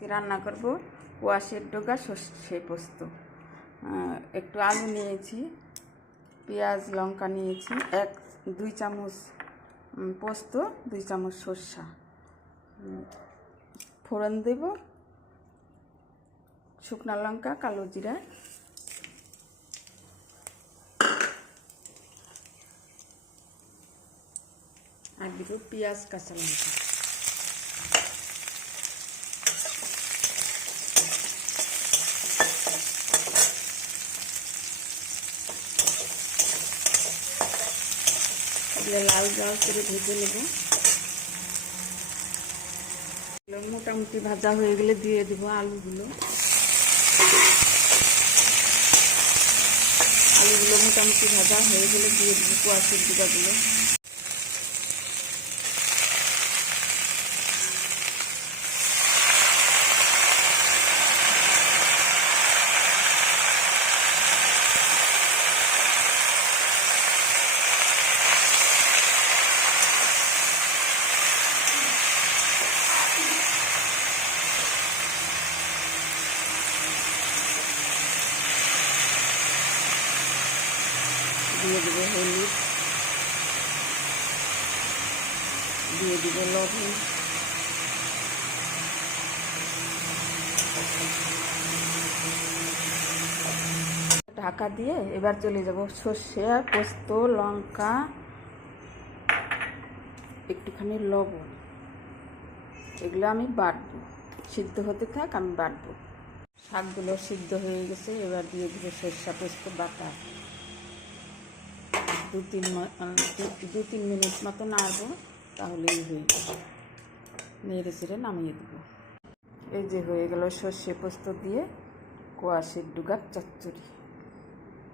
আজকে রান্না করব কোয়াশের ডোগা সর্ষে পোস্ত। একটু আলু নিয়েছি, পেঁয়াজ, লঙ্কা নিয়েছি, এক, দুই চামচ পোস্ত, দুই চামচ সর্ষা। ফোড়ন দেব, শুকনা লঙ্কা, কালো জিরা। আর দিব পেঁয়াজ, কাঁচা লঙ্কা। এগুলো লাল লাল করে ভেজে নেব। মোটামুটি ভাজা হয়ে গেলে দিয়ে দেবো আলুগুলো। আলুগুলো মোটামুটি ভাজা হয়ে গেলে দিয়ে দেবো কুয়াশির গুঁড়াগুলো দিয়ে দেবো হলুদ। দিয়ে দেবো লবণ। ঢাকা দিয়ে এবার চলে যাব সর্ষে পোস্ত, লঙ্কা, একটুখানি লবণ। এগুলো আমি বাটবো। সিদ্ধ হতে থাক আমি বাটবো। শাকগুলো সিদ্ধ হয়ে গেছে, এবার দিয়ে দেবো সর্ষা পোস্ত বাটা। দু তিন দু তিন মিনিট মতো নাড়বো তাহলেই হয়ে যাবে। নেড়ে চেড়ে নামিয়ে দেবো। এই যে হয়ে গেল সর্ষে পোস্ত দিয়ে কোয়াশের ডুগার চচ্চড়ি।